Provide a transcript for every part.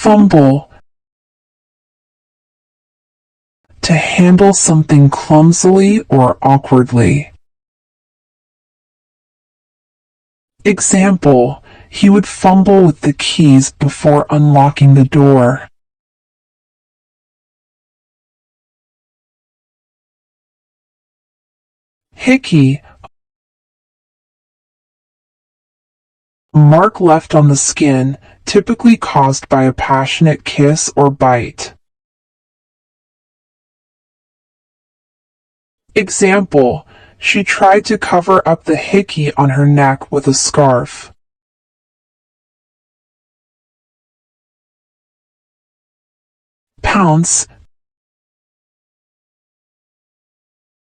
Fumble. To handle something clumsily or awkwardly. Example, he would fumble with the keys before unlocking the door. Hickey. A mark left on the skin, typically caused by a passionate kiss or bite. Example, she tried to cover up the hickey on her neck with a scarf. Pounce.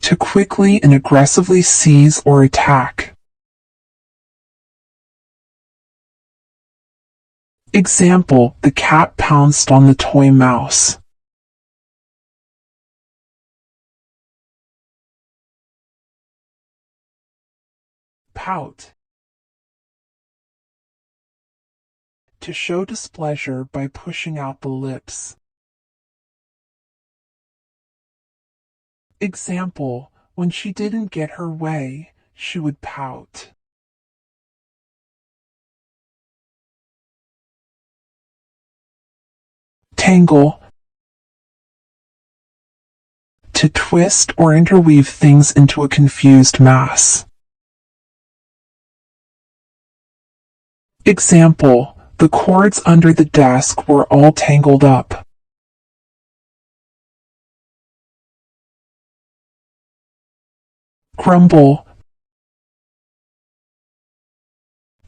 To quickly and aggressively seize or attack. Example, the cat pounced on the toy mouse. Pout. To show displeasure by pushing out the lips. Example, when she didn't get her way, she would pout. Tangle. To twist or interweave things into a confused mass. Example, the cords under the desk were all tangled up. Grumble.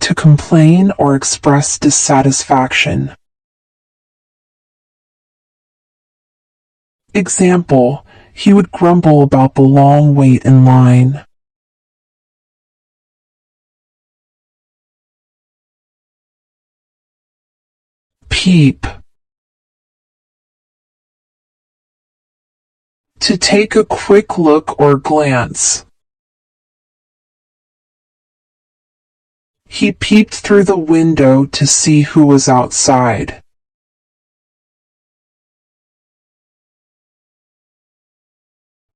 To complain or express dissatisfaction. Example, he would grumble about the long wait in line. Peep. To take a quick look or glance. He peeped through the window to see who was outside.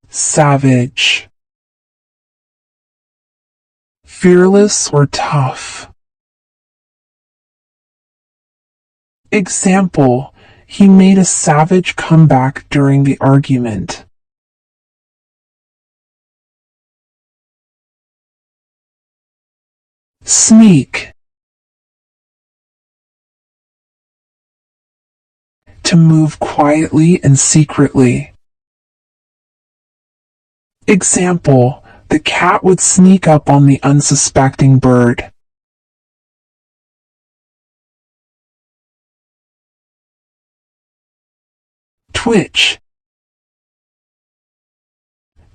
Savage. Fearless or tough. Example, he made a savage comeback during the argument. Sneak. To move quietly and secretly. Example, the cat would sneak up on the unsuspecting bird. Twitch.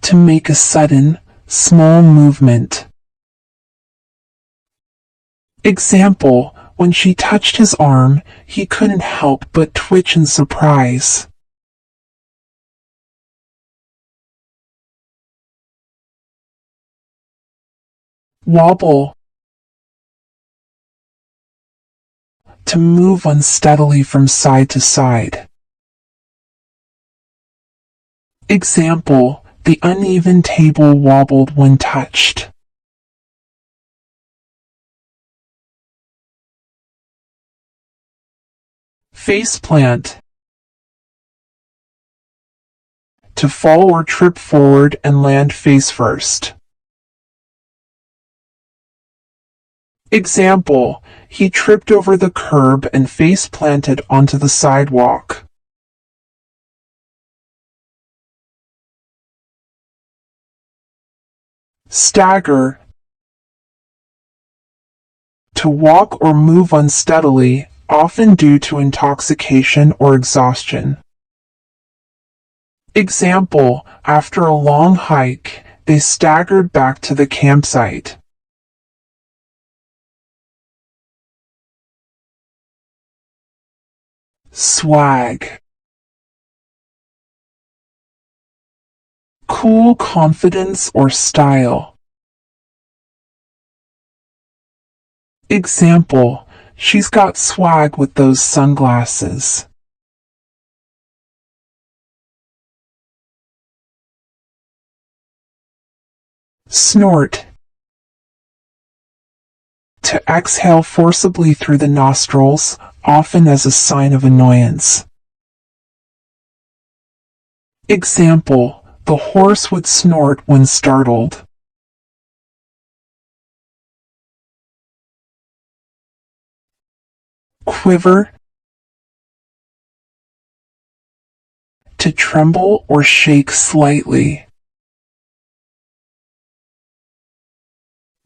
To make a sudden, small movement. Example, when she touched his arm, he couldn't help but twitch in surprise. Wobble. To move unsteadily from side to side. Example, the uneven table wobbled when touched. Faceplant. To fall or trip forward and land face first. Example, he tripped over the curb and face planted onto the sidewalk. Stagger. To walk or move unsteadily, often due to intoxication or exhaustion. Example, after a long hike, they staggered back to the campsite. Swag. Cool confidence or style. Example, She's got swag with those sunglasses. Snort. To exhale forcibly through the nostrils, often as a sign of annoyance. Example: the horse would snort when startled. Quiver. To tremble or shake slightly.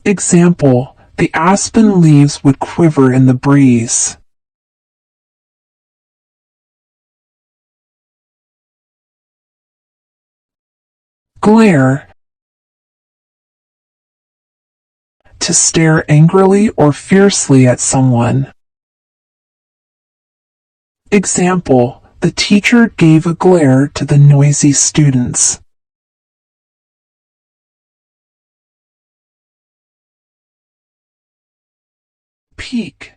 Example: the aspen leaves would quiver in the breeze. Glare. To stare angrily or fiercely at someone. Example: the teacher gave a glare to the noisy students. Peek.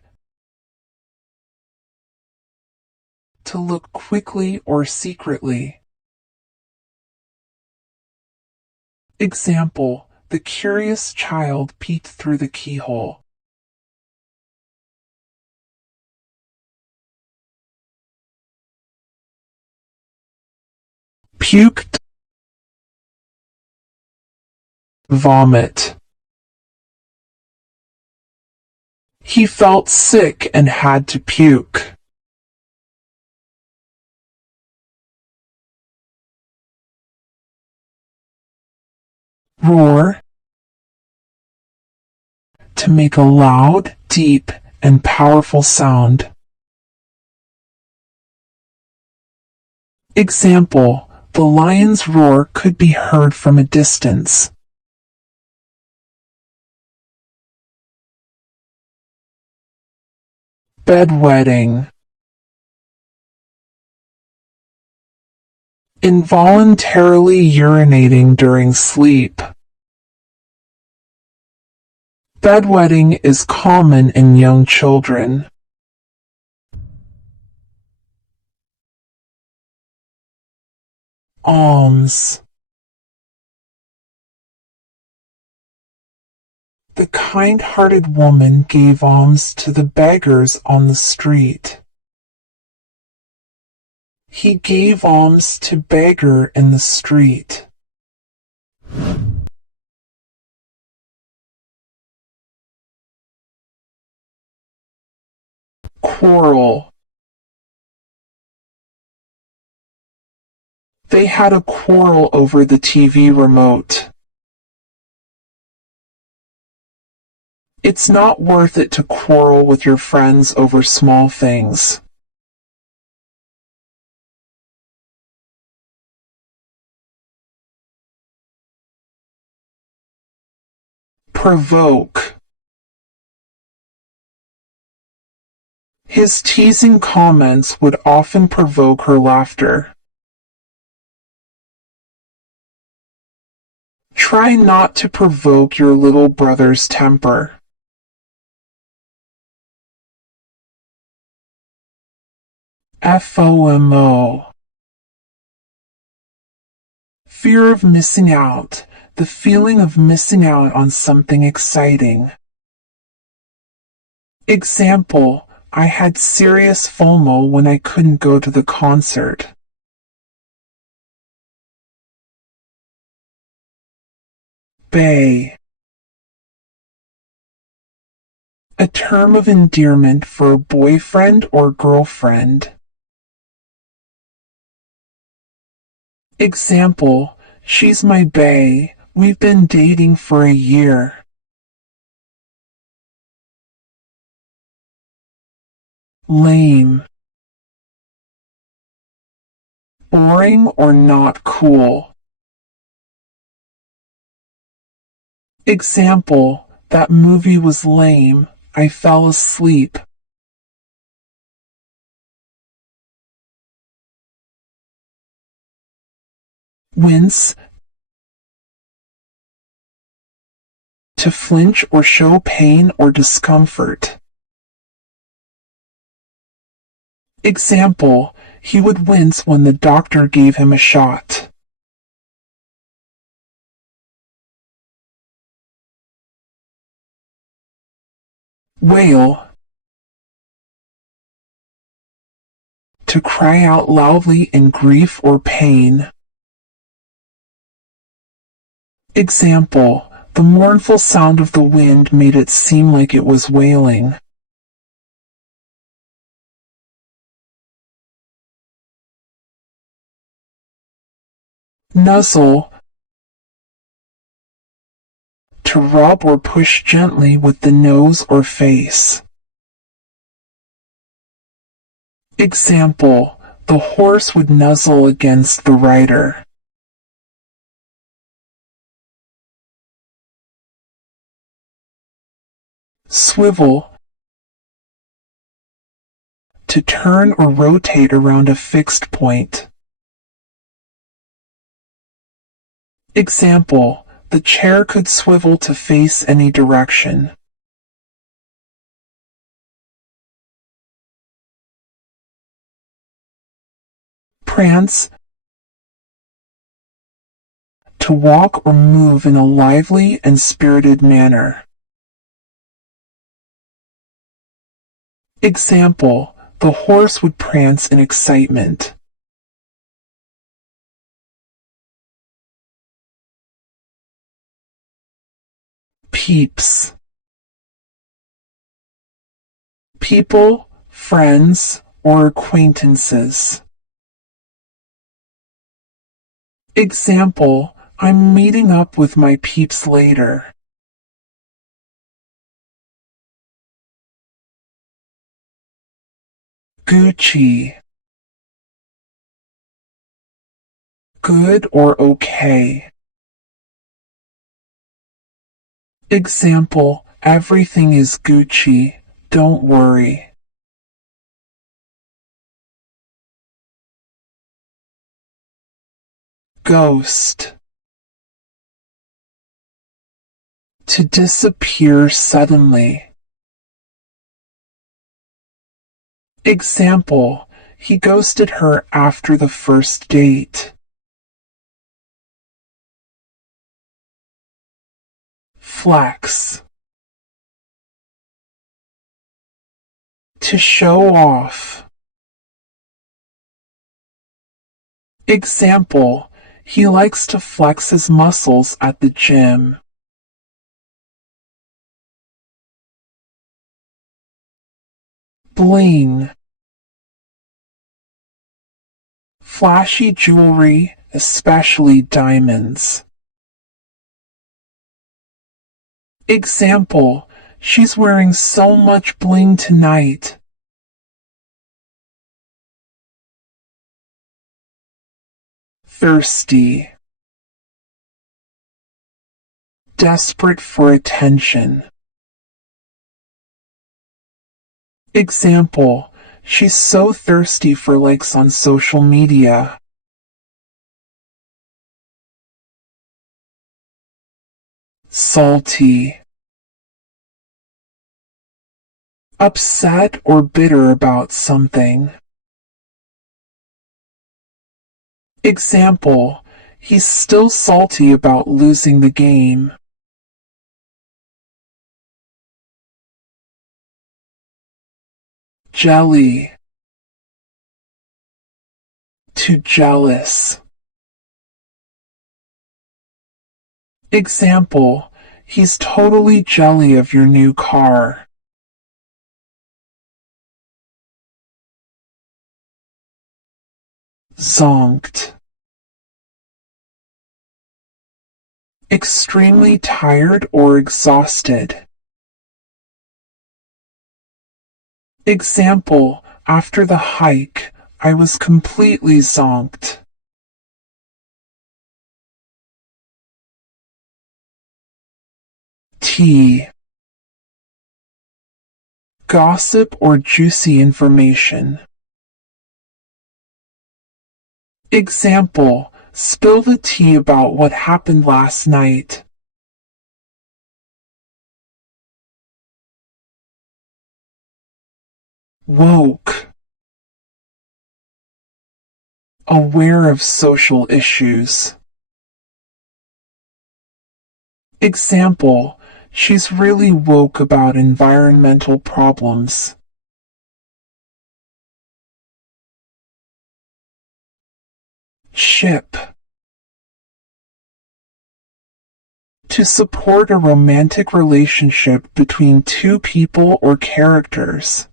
To look quickly or secretly. Example: the curious child peeked through the keyhole. Puked. Vomit. He felt sick and had to puke. Roar. To make a loud, deep, and powerful sound. Example: the lion's roar could be heard from a distance. Bedwetting. Involuntarily urinating during sleep. Bedwetting is common in young children. Alms. The kind-hearted woman gave alms to the beggars on the street. He gave alms to beggar in the street. Quarrel. They had a quarrel over the TV remote. It's not worth it to quarrel with your friends over small things. Provoke. His teasing comments would often provoke her laughter. Try not to provoke your little brother's temper. FOMO. Fear of missing out. The feeling of missing out on something exciting. Example: I had serious FOMO when I couldn't go to the concert. Bae. A term of endearment for a boyfriend or girlfriend. Example: she's my bae. We've been dating for a year. Lame. Boring or not cool. Example: that movie was lame. I fell asleep. Wince. To flinch or show pain or discomfort. Example, he would wince when the doctor gave him a shot. Wail, to cry out loudly in grief or pain. Example, the mournful sound of the wind made it seem like it was wailing. Nuzzle, to rub or push gently with the nose or face. Example, the horse would nuzzle against the rider. Swivel, to turn or rotate around a fixed point. Example, the chair could swivel to face any direction. Prance, to walk or move in a lively and spirited manner. Example, the horse would prance in excitement. Peeps, people, friends, or acquaintances. Example, I'm meeting up with my peeps later. Gucci, good or okay. Example, everything is Gucci, don't worry. Ghost, to disappear suddenly. Example, he ghosted her after the first date. Flex, to show off. Example, he likes to flex his muscles at the gym. Bling, flashy jewelry, especially diamonds. Example, she's wearing so much bling tonight. Thirsty, desperate for attention. Example, she's so thirsty for likes on social media. Salty, upset or bitter about something. Example, he's still salty about losing the game. Jelly, to jealous. Example, he's totally jelly of your new car. Zonked, extremely tired or exhausted. Example, after the hike, I was completely zonked. Tea, gossip or juicy information. Example, spill the tea about what happened last night. Woke, aware of social issues. Example, she's really woke about environmental problems. Ship. To support a romantic relationship between two people or characters.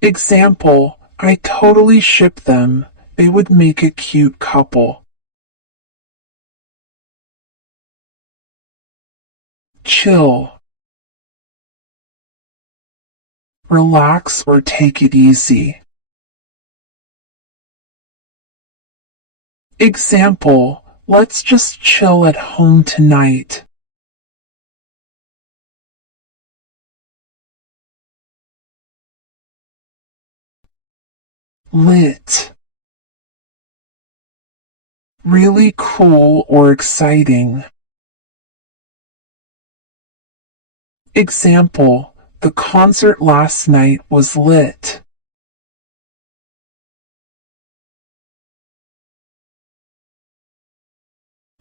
Example, I totally ship them. They would make a cute couple. Chill. Relax or take it easy. Example, let's just chill at home tonight. Lit. Really cool or exciting. Example, the concert last night was lit.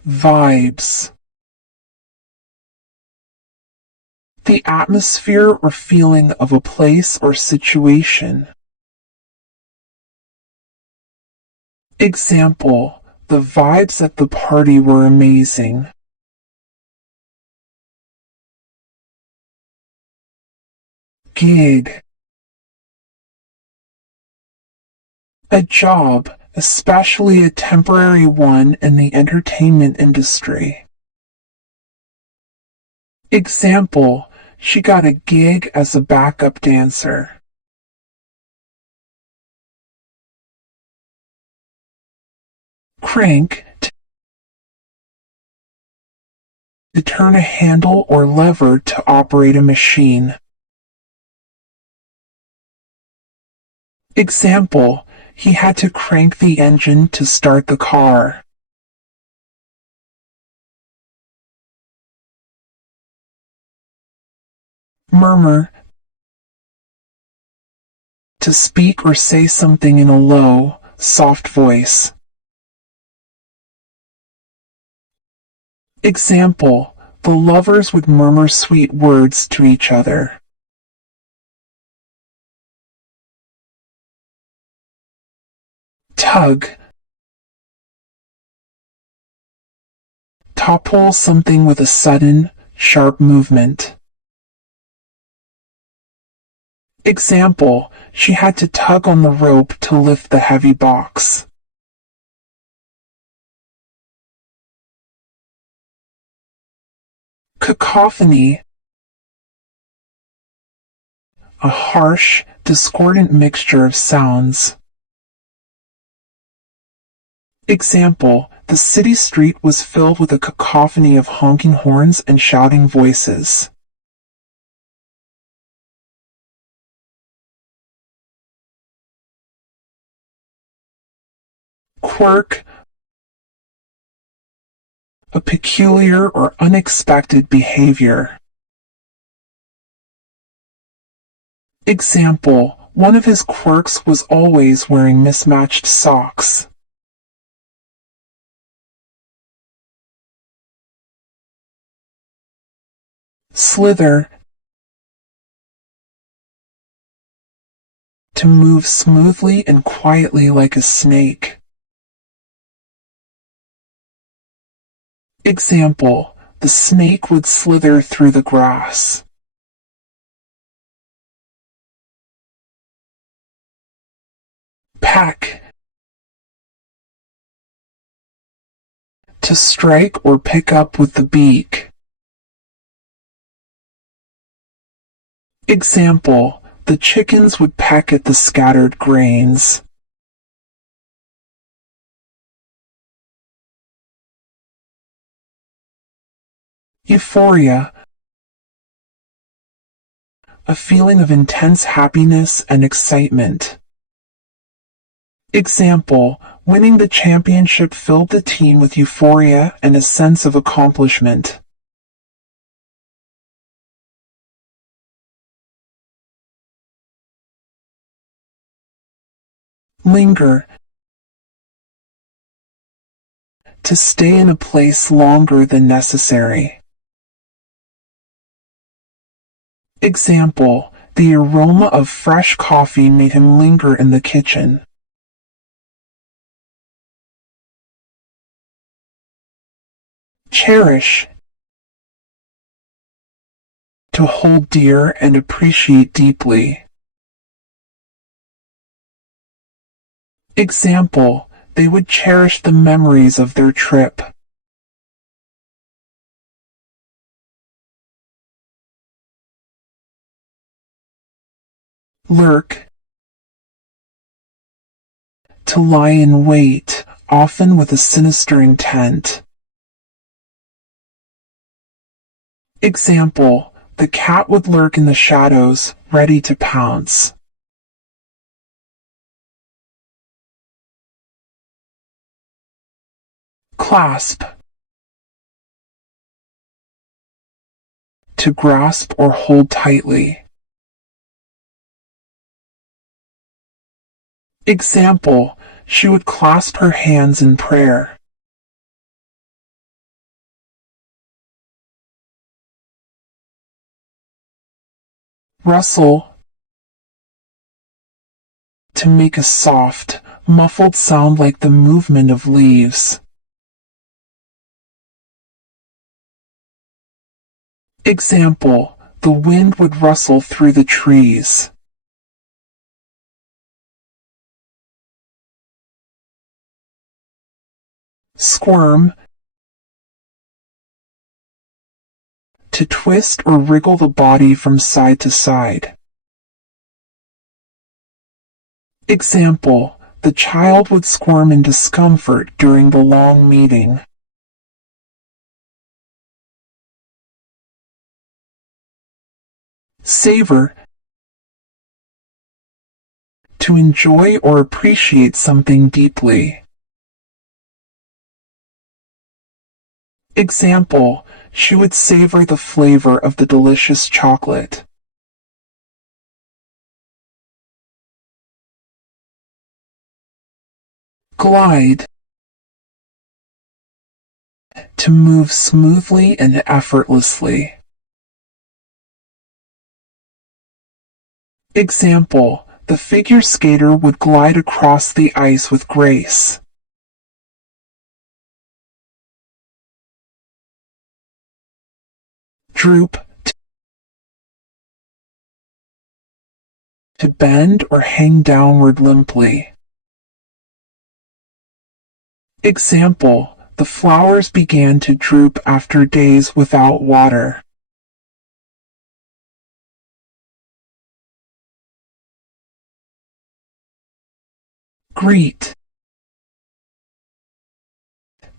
Vibes. The atmosphere or feeling of a place or situation. Example, the vibes at the party were amazing. Gig. A job, especially a temporary one in the entertainment industry. Example, she got a gig as a backup dancer. Crank, to turn a handle or lever to operate a machine. Example, he had to crank the engine to start the car. Murmur, to speak or say something in a low, soft voice. Example, the lovers would murmur sweet words to each other. Tug. Topple something with a sudden, sharp movement. Example, she had to tug on the rope to lift the heavy box. Cacophony. A harsh, discordant mixture of sounds. Example, the city street was filled with a cacophony of honking horns and shouting voices. Quirk. A peculiar or unexpected behavior. Example, one of his quirks was always wearing mismatched socks. Slither. To move smoothly and quietly like a snake. Example, the snake would slither through the grass. Peck. To strike or pick up with the beak. Example, the chickens would peck at the scattered grains. Euphoria. A feeling of intense happiness and excitement. Example, winning the championship filled the team with euphoria and a sense of accomplishment. Linger, to stay in a place longer than necessary. Example, the aroma of fresh coffee made him linger in the kitchen. Cherish, to hold dear and appreciate deeply. Example, they would cherish the memories of their trip. Lurk, to lie in wait, often with a sinister intent. Example, the cat would lurk in the shadows, ready to pounce. Clasp, to grasp or hold tightly. Example, she would clasp her hands in prayer. Rustle, to make a soft, muffled sound like the movement of leaves. Example, the wind would rustle through the trees. Squirm, to twist or wriggle the body from side to side. Example, the child would squirm in discomfort during the long meeting. Savor, to enjoy or appreciate something deeply. Example, she would savor the flavor of the delicious chocolate. Glide, to move smoothly and effortlessly. Example, the figure skater would glide across the ice with grace. Droop, to bend or hang downward limply. Example, the flowers began to droop after days without water. Greet,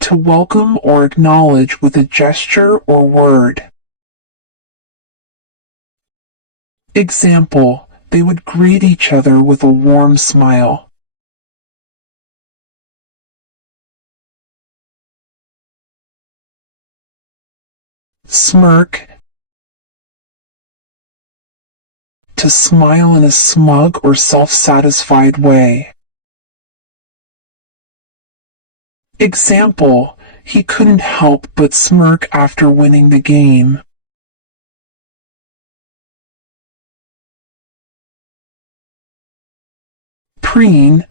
to welcome or acknowledge with a gesture or word. Example, they would greet each other with a warm smile. Smirk, to smile in a smug or self-satisfied way. Example, he couldn't help but smirk after winning the game. Preen,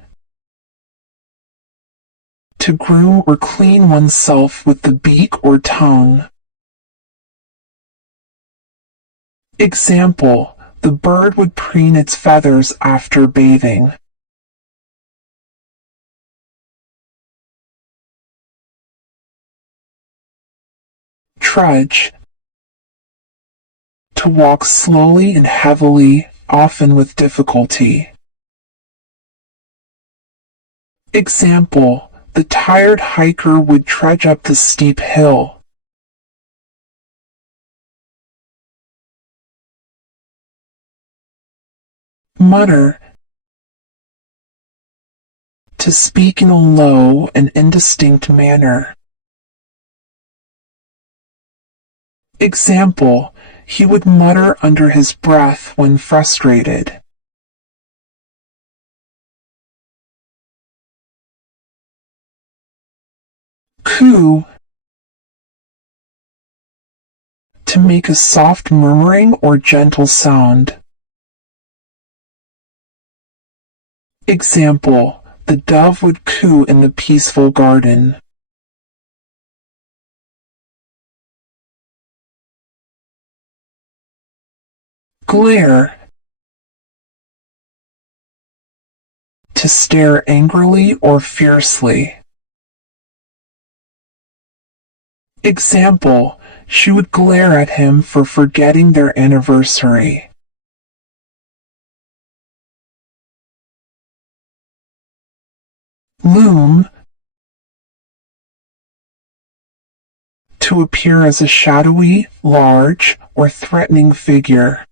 to groom or clean oneself with the beak or tongue. Example, the bird would preen its feathers after bathing. Trudge, to walk slowly and heavily, often with difficulty. Example, the tired hiker would trudge up the steep hill. Mutter, to speak in a low and indistinct manner. Example, he would mutter under his breath when frustrated. Coo, to make a soft murmuring or gentle sound. Example, the dove would coo in the peaceful garden. Glare, to stare angrily or fiercely. Example, she would glare at him for forgetting their anniversary. Loom, to appear as a shadowy, large, or threatening figure.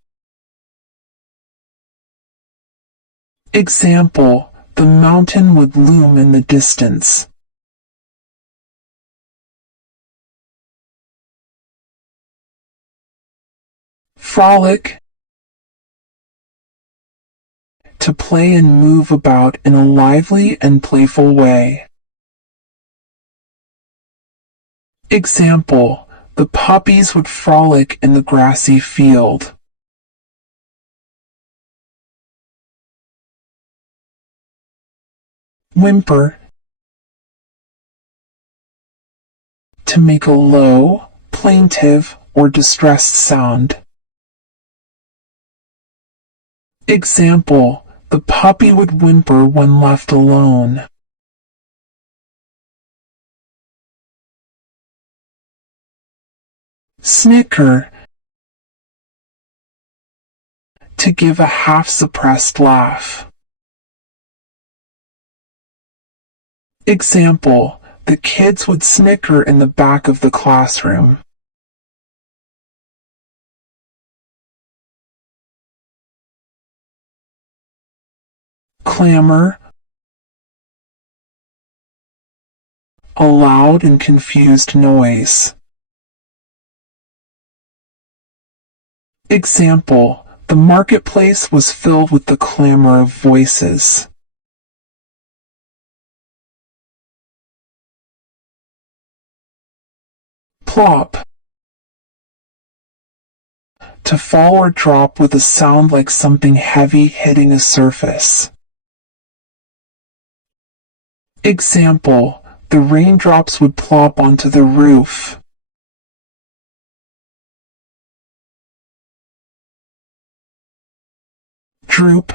Example, the mountain would loom in the distance. Frolic, to play and move about in a lively and playful way. Example, the puppies would frolic in the grassy field. Whimper, to make a low, plaintive, or distressed sound. Example, the puppy would whimper when left alone. Snicker, to give a half-suppressed laugh. Example, the kids would snicker in the back of the classroom. Clamor, a loud and confused noise. Example, the marketplace was filled with the clamor of voices. Plop, to fall or drop with a sound like something heavy hitting a surface. Example, the raindrops would plop onto the roof. Droop,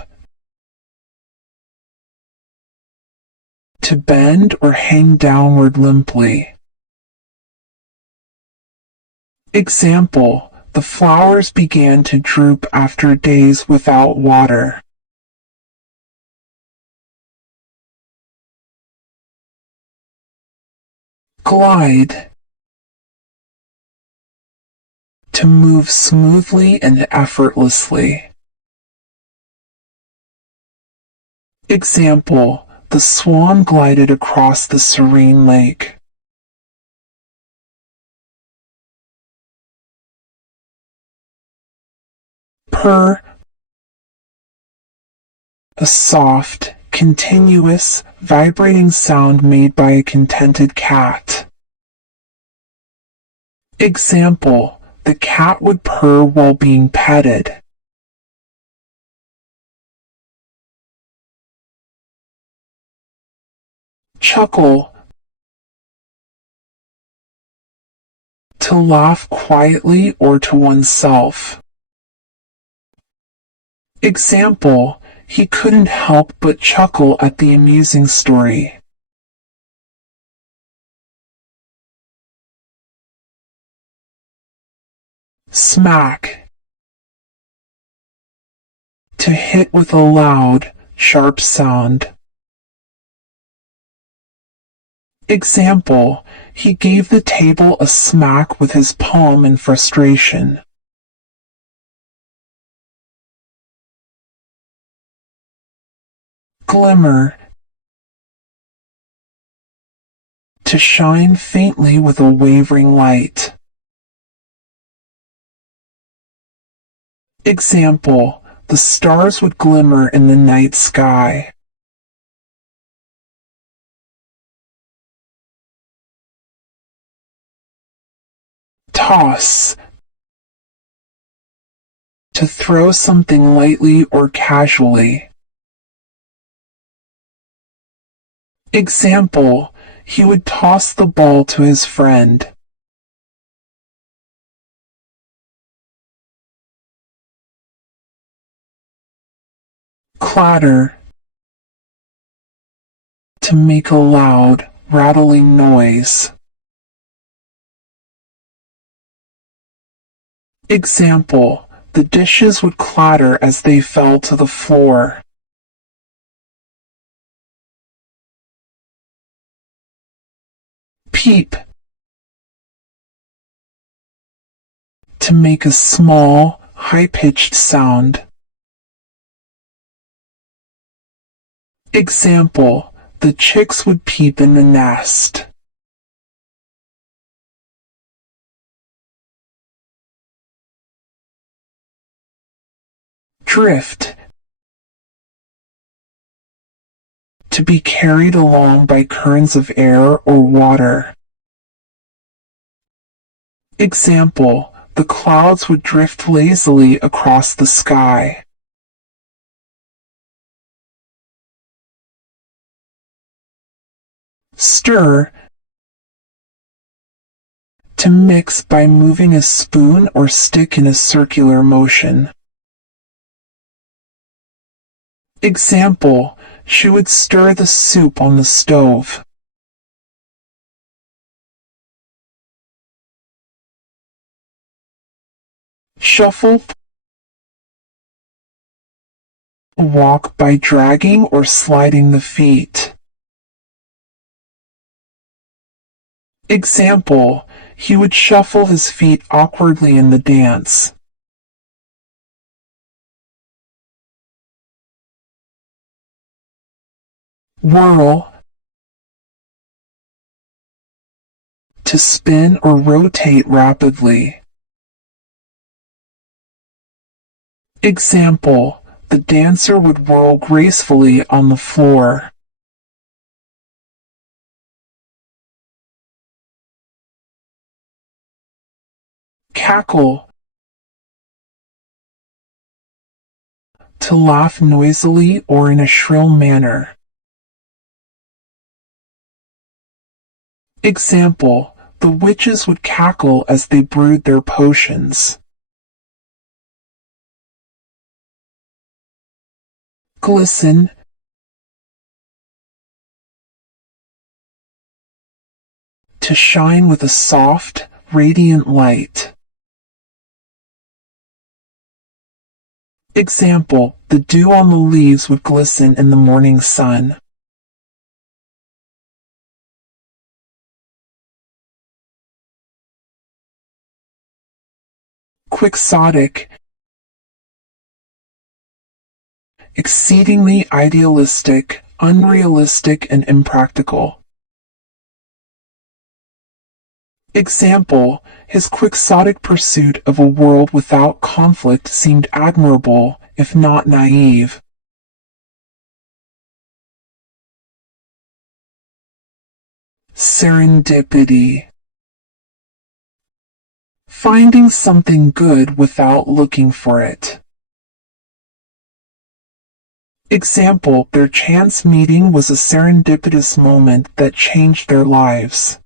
to bend or hang downward limply. Example, the flowers began to droop after days without water. Glide, to move smoothly and effortlessly. Example, the swan glided across the serene lake. Purr, a soft, continuous, vibrating sound made by a contented cat. Example, the cat would purr while being petted. Chuckle, to laugh quietly or to oneself. Example, he couldn't help but chuckle at the amusing story. Smack, to hit with a loud, sharp sound. Example, he gave the table a smack with his palm in frustration. Glimmer, to shine faintly with a wavering light. Example, the stars would glimmer in the night sky. Toss. To throw something lightly or casually. Example, he would toss the ball to his friend. Clatter. To make a loud, rattling noise. Example, the dishes would clatter as they fell to the floor. Peep. To make a small, high-pitched sound. Example, the chicks would peep in the nest. Drift. To be carried along by currents of air or water. Example, the clouds would drift lazily across the sky. Stir. To mix by moving a spoon or stick in a circular motion. Example, she would stir the soup on the stove. Shuffle. Walk by dragging or sliding the feet. Example, he would shuffle his feet awkwardly in the dance. Whirl. To spin or rotate rapidly. Example, the dancer would whirl gracefully on the floor. Cackle. To laugh noisily or in a shrill manner. Example, the witches would cackle as they brewed their potions. Glisten. To shine with a soft, radiant light. Example, the dew on the leaves would glisten in the morning sun. Quixotic. Exceedingly idealistic, unrealistic, and impractical. Example, his quixotic pursuit of a world without conflict seemed admirable, if not naive. Serendipity. Finding something good without looking for it. Example, their chance meeting was a serendipitous moment that changed their lives.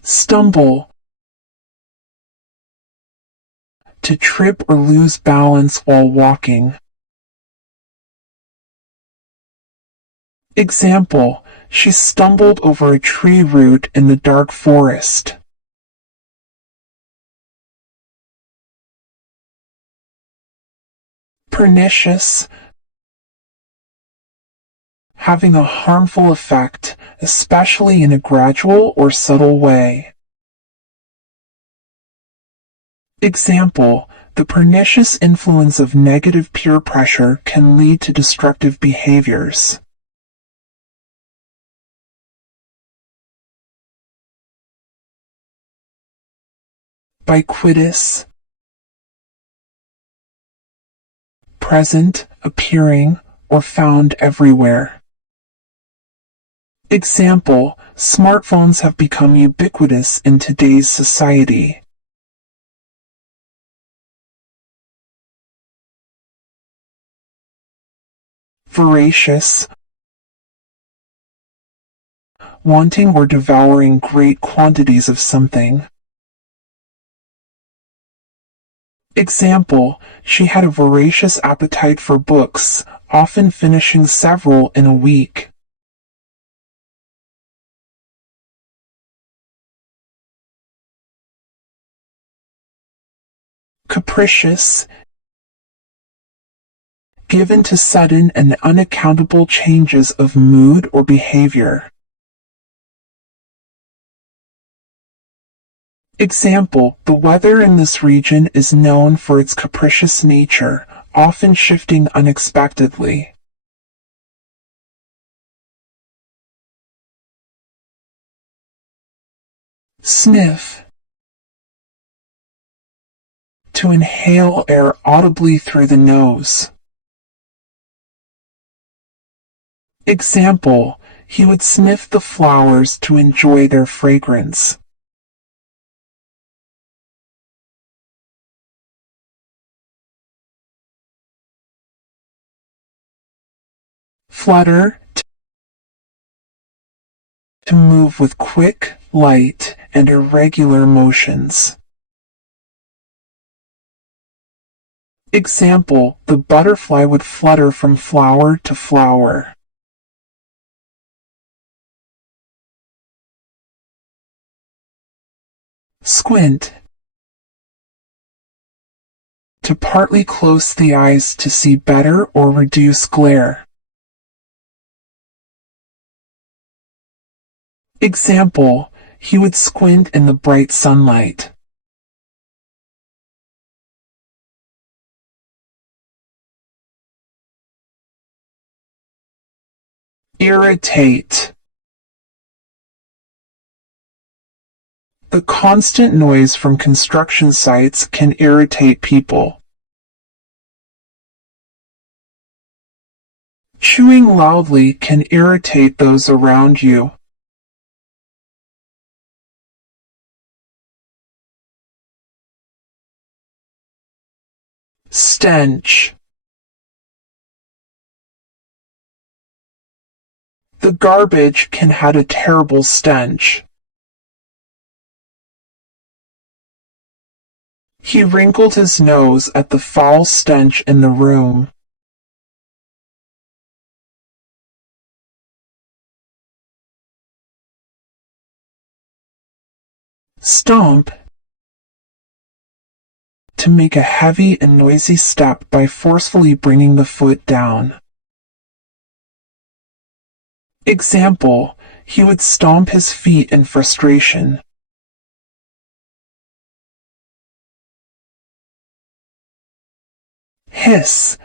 Stumble. To trip or lose balance while walking. Example, she stumbled over a tree root in the dark forest. Pernicious. Having a harmful effect, especially in a gradual or subtle way. Example, the pernicious influence of negative peer pressure can lead to destructive behaviors. Ubiquitous. Present, appearing, or found everywhere. Example, smartphones have become ubiquitous in today's society. Voracious, wanting or devouring great quantities of something. Example, she had a voracious appetite for books, often finishing several in a week. Capricious, given to sudden and unaccountable changes of mood or behavior. Example, the weather in this region is known for its capricious nature, often shifting unexpectedly. Sniff, to inhale air audibly through the nose. Example, he would sniff the flowers to enjoy their fragrance. Flutter, to move with quick, light, and irregular motions. Example, the butterfly would flutter from flower to flower. Squint, to partly close the eyes to see better or reduce glare. Example, he would squint in the bright sunlight. Irritate, the constant noise from construction sites can irritate people. Chewing loudly can irritate those around you. Stench, the garbage can have a terrible stench. He wrinkled his nose at the foul stench in the room. Stomp, to make a heavy and noisy step by forcefully bringing the foot down. Example, he would stomp his feet in frustration. Hiss,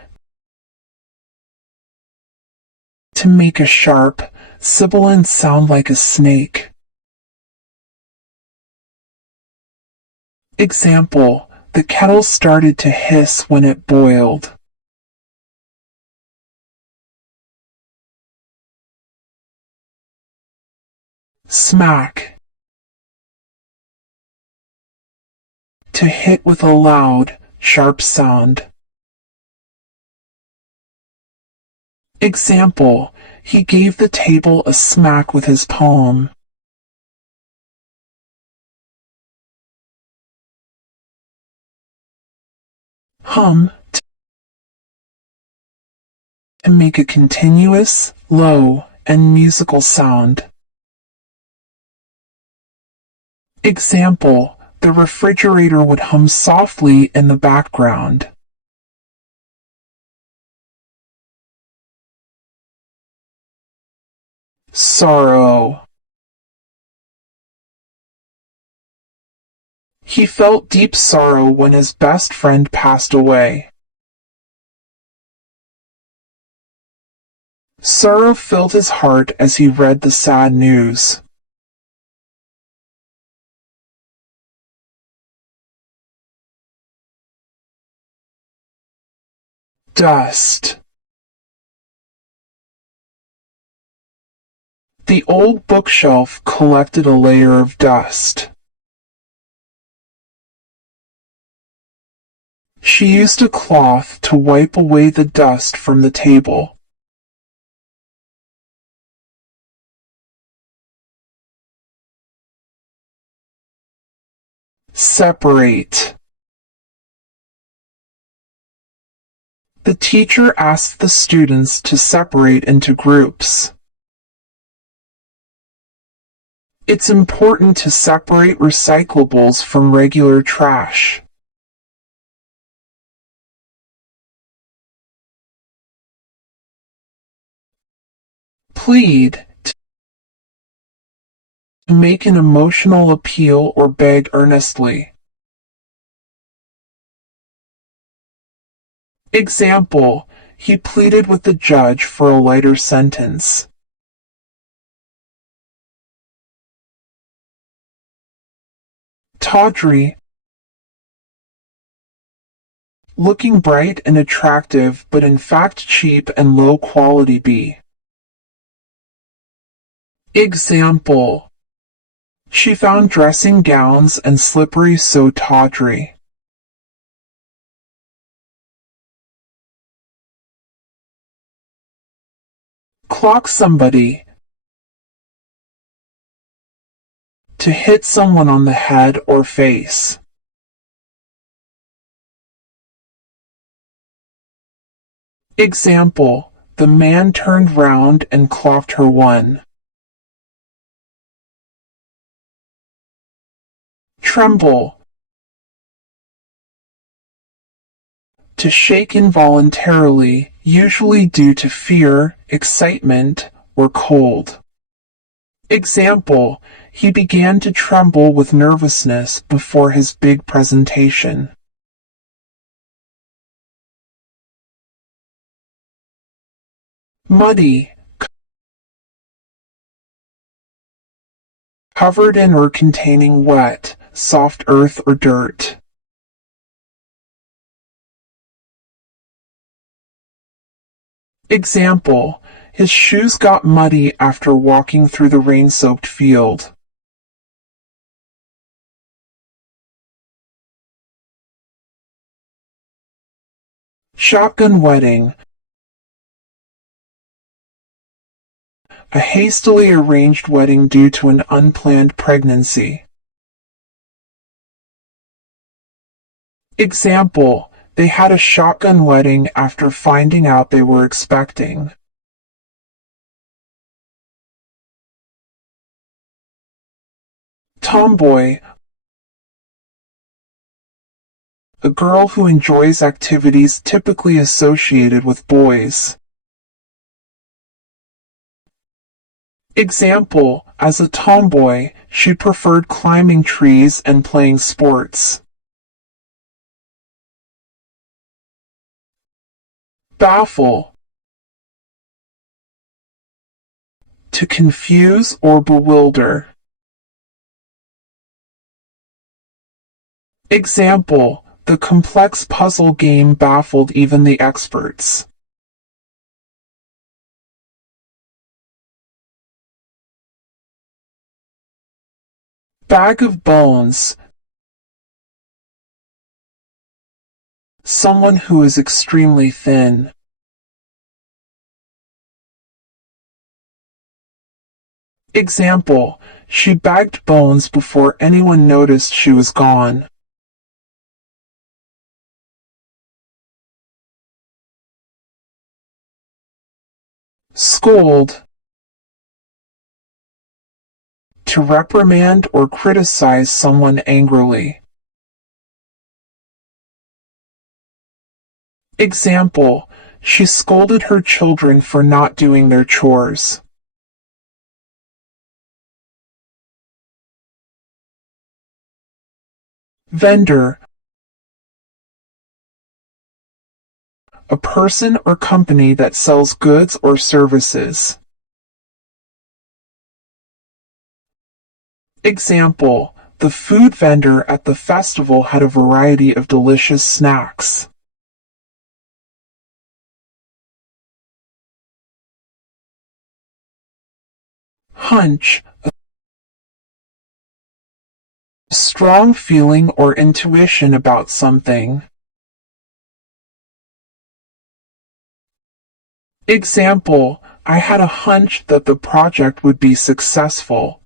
to make a sharp, sibilant sound like a snake. Example, the kettle started to hiss when it boiled. Smack, to hit with a loud, sharp sound. Example, he gave the table a smack with his palm. Hum, to make a continuous, low, and musical sound. Example, the refrigerator would hum softly in the background. Sorrow, he felt deep sorrow when his best friend passed away. Sorrow filled his heart as he read the sad news. Dust, The old bookshelf collected a layer of dust. She used a cloth to wipe away the dust from the table. Separate. The teacher asked the students to separate into groups. It's important to separate recyclables from regular trash. Plead. To make an emotional appeal or beg earnestly. Example, he pleaded with the judge for a lighter sentence. Tawdry. Looking bright and attractive, but in fact cheap and low quality. B. Example, she found dressing gowns and slippery so tawdry. Clock somebody. To hit someone on the head or face. Example, the man turned round and clocked her one. Tremble. To shake involuntarily, usually due to fear, excitement, or cold. Example, he began to tremble with nervousness before his big presentation. Muddy. Covered in or containing wet, soft earth or dirt. Example, his shoes got muddy after walking through the rain-soaked field. Shotgun wedding. A hastily arranged wedding due to an unplanned pregnancy. Example, they had a shotgun wedding after finding out they were expecting. Tomboy. A girl who enjoys activities typically associated with boys. Example, as a tomboy, she preferred climbing trees and playing sports. Baffle. To confuse or bewilder. Example, the complex puzzle game baffled even the experts. Bag of bones. Someone who is extremely thin. Example, she bagged bones before anyone noticed she was gone. Scold. To reprimand or criticize someone angrily. Example, she scolded her children for not doing their chores. Vendor. A person or company that sells goods or services. Example, the food vendor at the festival had a variety of delicious snacks. Hunch, a strong feeling or intuition about something. Example, I had a hunch that the project would be successful.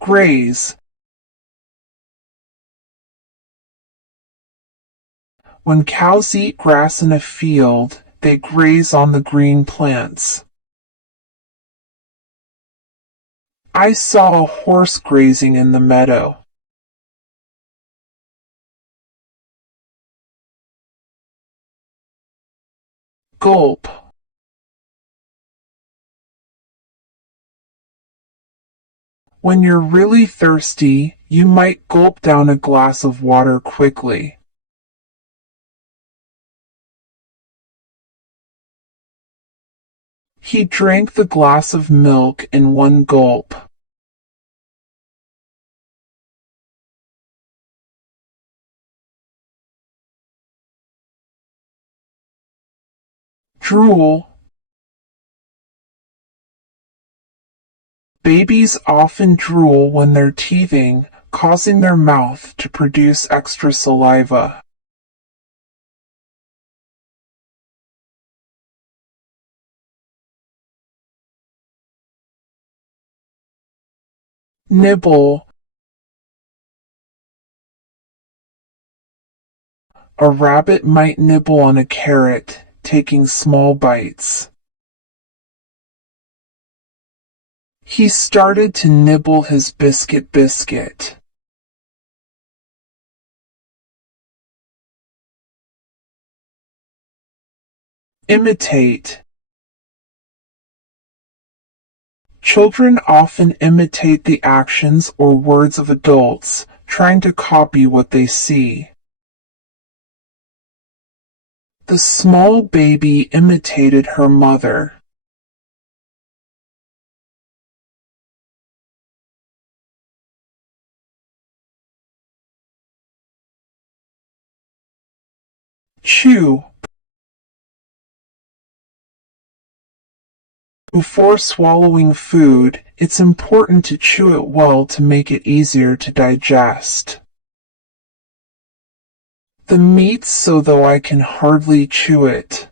Graze. When cows eat grass in a field, they graze on the green plants. I saw a horse grazing in the meadow. Gulp. When you're really thirsty, you might gulp down a glass of water quickly. He drank the glass of milk in one gulp. Drool. Babies often drool when they're teething, causing their mouth to produce extra saliva. Nibble. A rabbit might nibble on a carrot, taking small bites. He started to nibble his biscuit. Imitate. Children often imitate the actions or words of adults, trying to copy what they see. The small baby imitated her mother. Chew. Before swallowing food, it's important to chew it well to make it easier to digest. The meat's so though I can hardly chew it.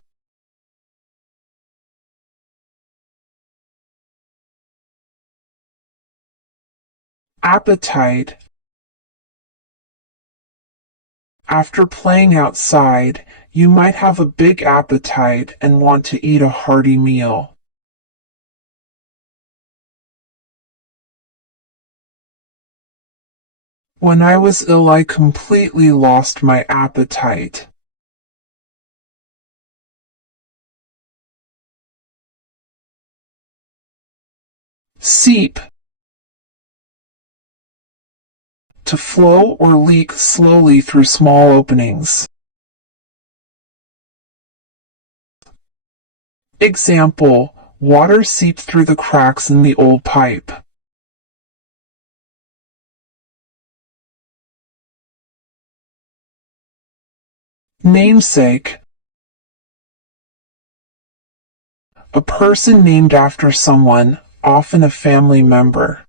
Appetite. After playing outside, you might have a big appetite and want to eat a hearty meal. When I was ill, I completely lost my appetite. Seep. To flow or leak slowly through small openings. Example, water seeped through the cracks in the old pipe. Namesake. A person named after someone, often a family member.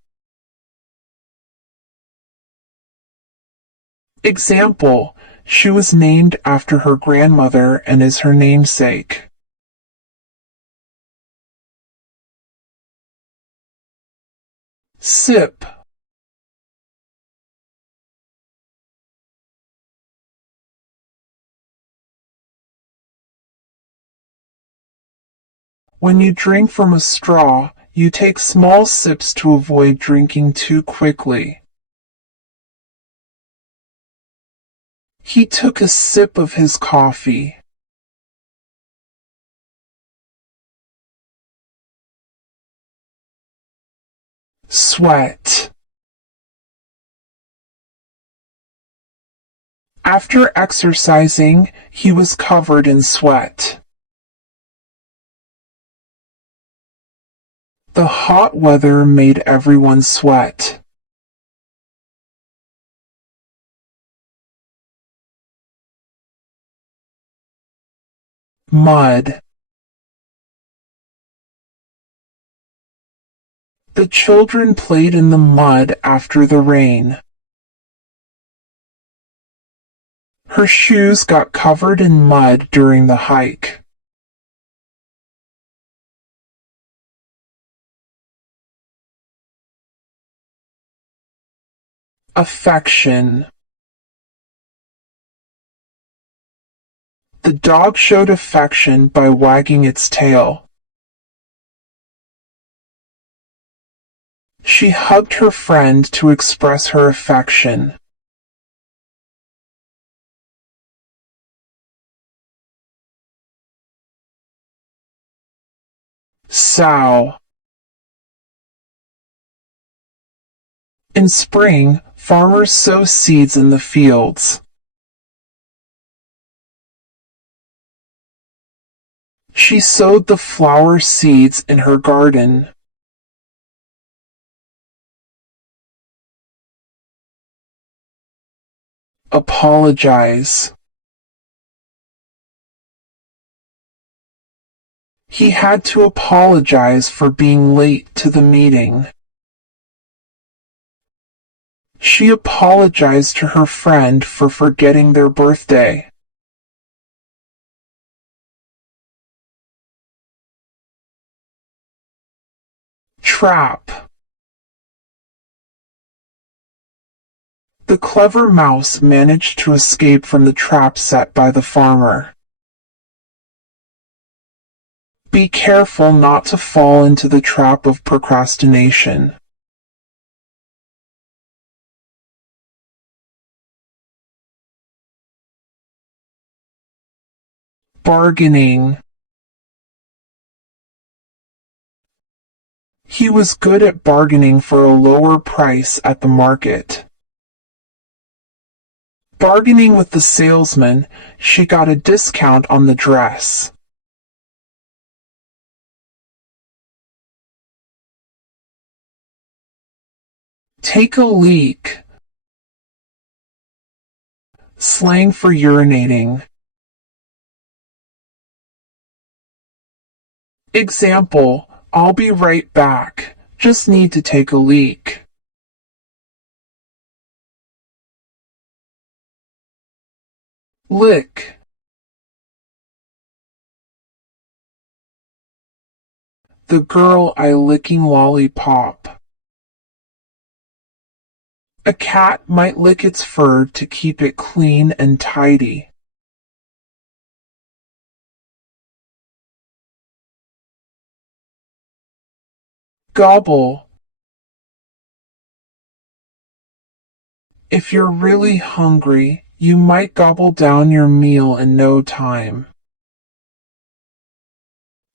Example, she was named after her grandmother and is her namesake. Sip. When you drink from a straw, you take small sips to avoid drinking too quickly. He took a sip of his coffee. Sweat. After exercising, he was covered in sweat. The hot weather made everyone sweat. Mud. The children played in the mud after the rain. Her shoes got covered in mud during the hike. Affection. The dog showed affection by wagging its tail. She hugged her friend to express her affection. Sow. In spring, farmers sow seeds in the fields. She sowed the flower seeds in her garden. Apologize. He had to apologize for being late to the meeting. She apologized to her friend for forgetting their birthday. Trap. The clever mouse managed to escape from the trap set by the farmer. Be careful not to fall into the trap of procrastination. Bargaining. He was good at bargaining for a lower price at the market. Bargaining with the salesman, she got a discount on the dress. Take a leak. Slang for urinating. Example, I'll be right back. Just need to take a leak. Lick. The girl I licking lollipop. A cat might lick its fur to keep it clean and tidy. Gobble. If you're really hungry, you might gobble down your meal in no time.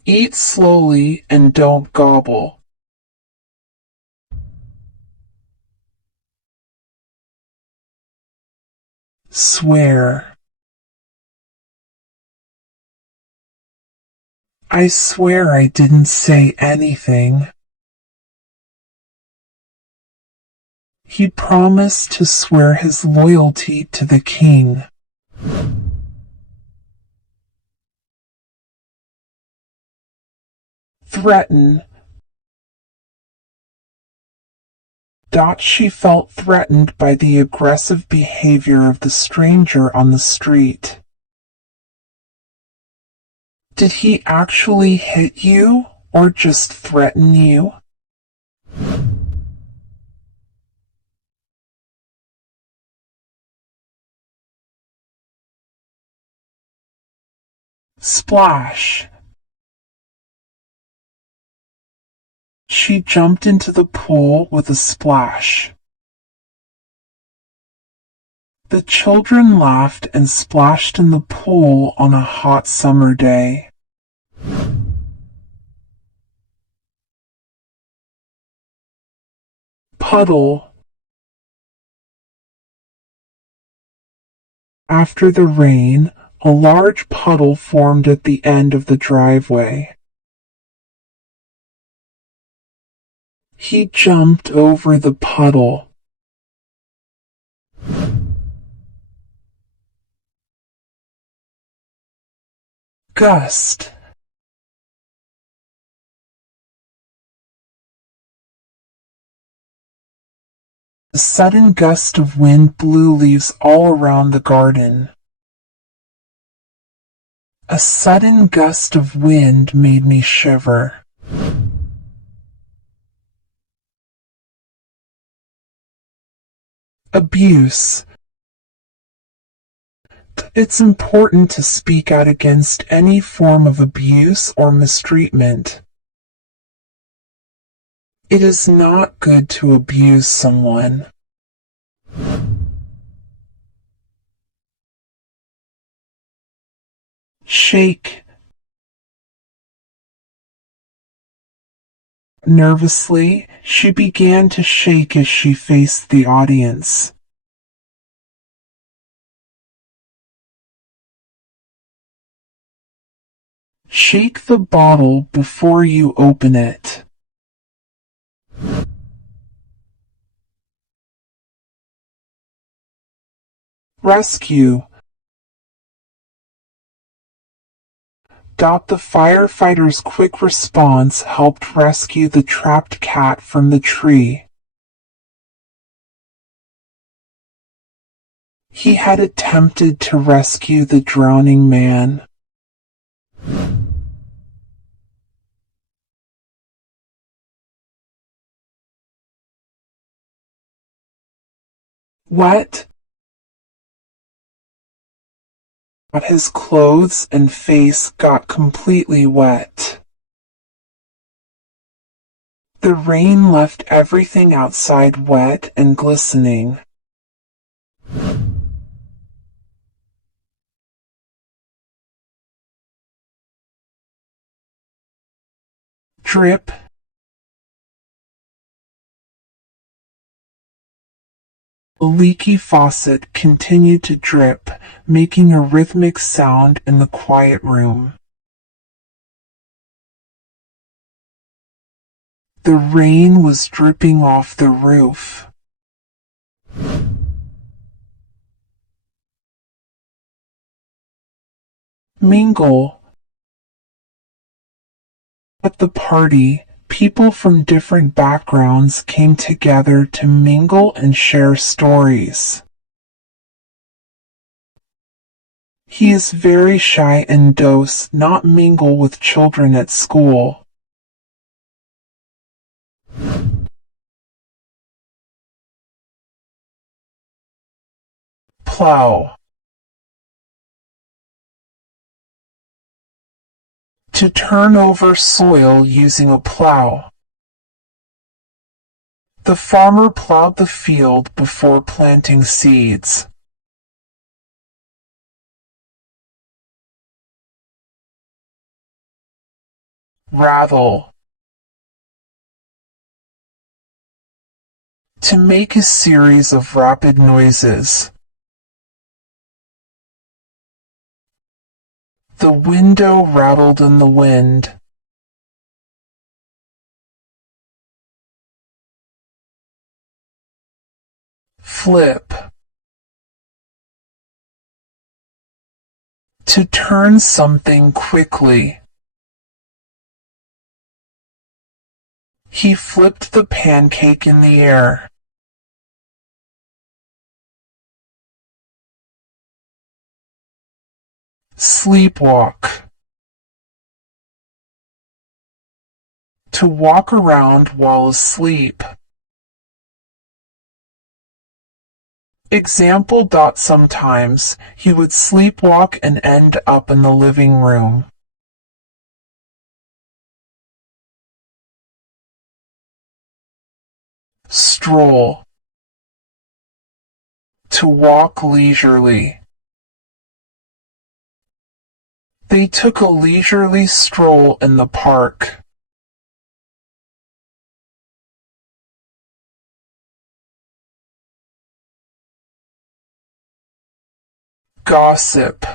Eat slowly and don't gobble. Swear. I swear I didn't say anything. He promised to swear his loyalty to the king. Threaten. She felt threatened by the aggressive behavior of the stranger on the street. Did he actually hit you or just threaten you? Splash. She jumped into the pool with a splash. The children laughed and splashed in the pool on a hot summer day. Puddle. After the rain, a large puddle formed at the end of the driveway. He jumped over the puddle. Gust. A sudden gust of wind blew leaves all around the garden. A sudden gust of wind made me shiver. Abuse. It's important to speak out against any form of abuse or mistreatment. It is not good to abuse someone. Shake. Nervously, she began to shake as she faced the audience. Shake the bottle before you open it. Rescue. The firefighter's quick response helped rescue the trapped cat from the tree. He had attempted to rescue the drowning man. Wet. His clothes and face got completely wet. The rain left everything outside wet and glistening. Drip. The leaky faucet continued to drip, making a rhythmic sound in the quiet room. The rain was dripping off the roof. Mingle. At the party, people from different backgrounds came together to mingle and share stories. He is very shy and does not mingle with children at school. Plow. To turn over soil using a plow. The farmer plowed the field before planting seeds. Rattle. To make a series of rapid noises. The window rattled in the wind. Flip. To turn something quickly. He flipped the pancake in the air. Sleepwalk. To walk around while asleep. Example. Sometimes he would sleepwalk and end up in the living room. Stroll. To walk leisurely. They took a leisurely stroll in the park. Gossip.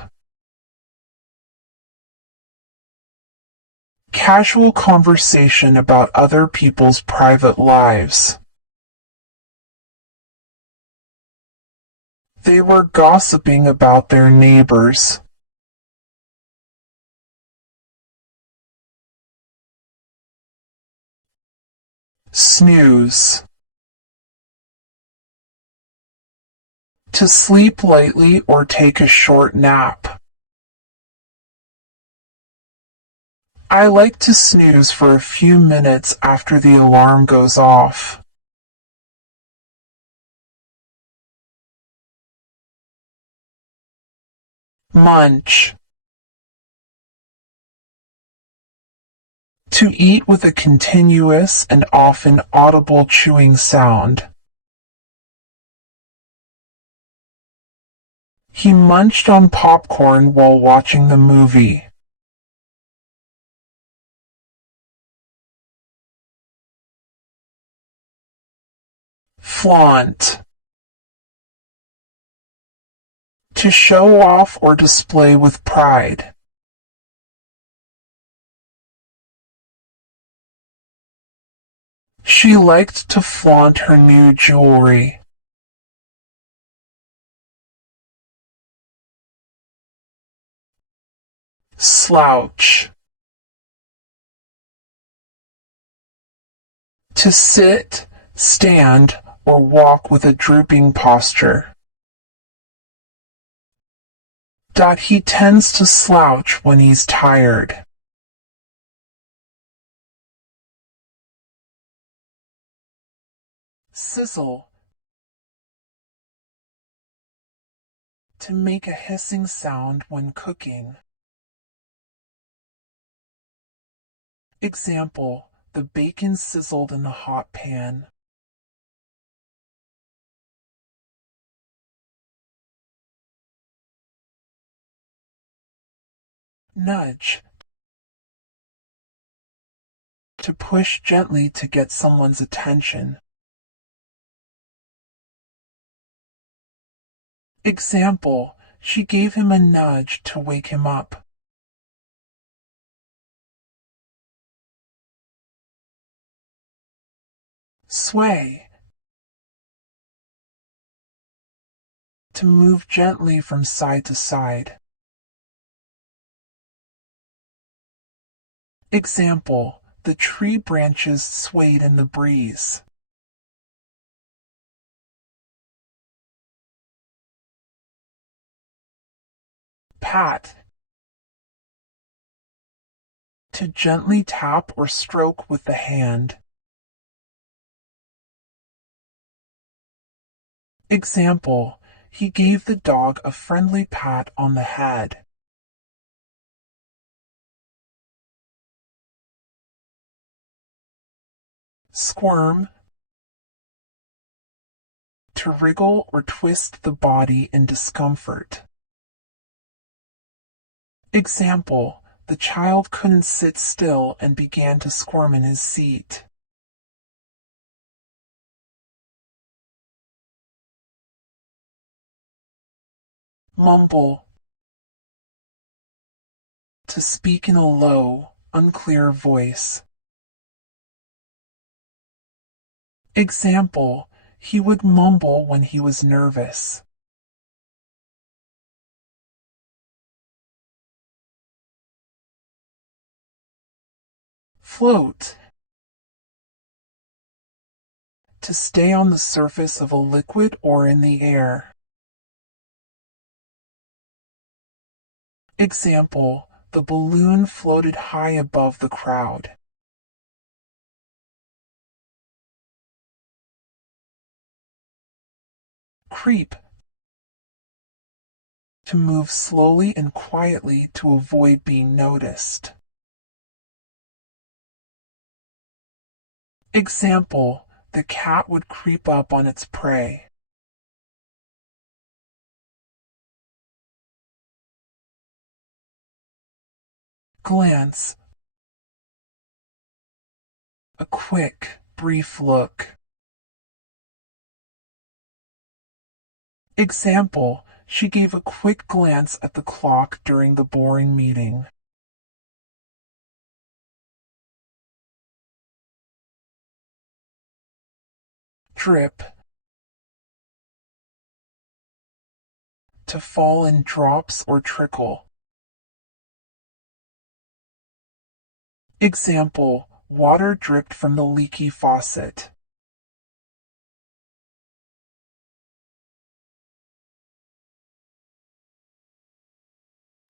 Casual conversation about other people's private lives. They were gossiping about their neighbors. Snooze. To sleep lightly or take a short nap. I like to snooze for a few minutes after the alarm goes off. Munch. To eat with a continuous and often audible chewing sound. He munched on popcorn while watching the movie. Flaunt. To show off or display with pride. She liked to flaunt her new jewelry. Slouch. To sit, stand, or walk with a drooping posture. He tends to slouch when he's tired. Sizzle. To make a hissing sound when cooking. Example, the bacon sizzled in the hot pan. Nudge. To push gently to get someone's attention. Example, she gave him a nudge to wake him up. Sway. To move gently from side to side. Example, the tree branches swayed in the breeze. Pat. To gently tap or stroke with the hand. Example, he gave the dog a friendly pat on the head. Squirm. To wriggle or twist the body in discomfort. Example, the child couldn't sit still and began to squirm in his seat. Mumble. To speak in a low, unclear voice. Example, he would mumble when he was nervous. Float. To stay on the surface of a liquid or in the air. Example, the balloon floated high above the crowd. Creep. To move slowly and quietly to avoid being noticed. Example, the cat would creep up on its prey. Glance. A quick, brief look. Example, she gave a quick glance at the clock during the boring meeting. Drip. To fall in drops or trickle. Example, Water dripped from the leaky faucet.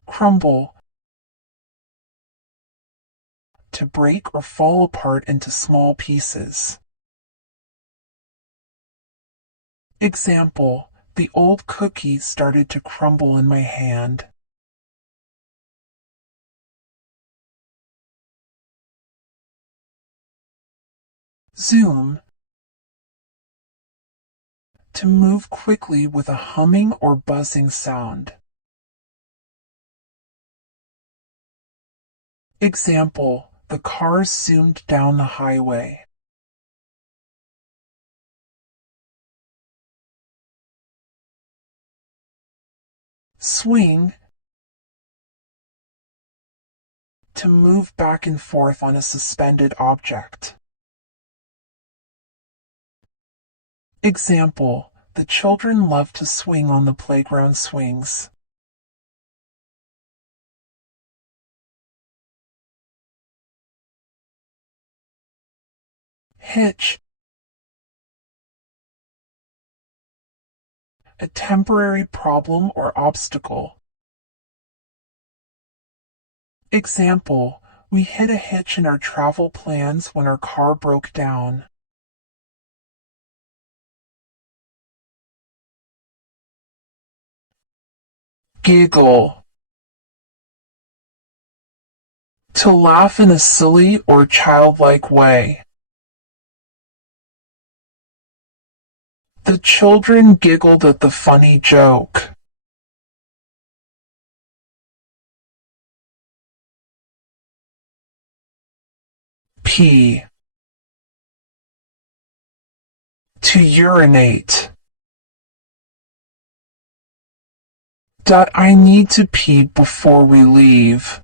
Crumble. To break or fall apart into small pieces. Example: the old cookie started to crumble in my hand. Zoom. To move quickly with a humming or buzzing sound. Example: the cars zoomed down the highway. Swing. To move back and forth on a suspended object. Example: the children love to swing on the playground swings. Hitch. A temporary problem or obstacle. Example: we hit a hitch in our travel plans when our car broke down. Giggle. To laugh in a silly or childlike way. The children giggled at the funny joke. Pee. To urinate. I need to pee before we leave.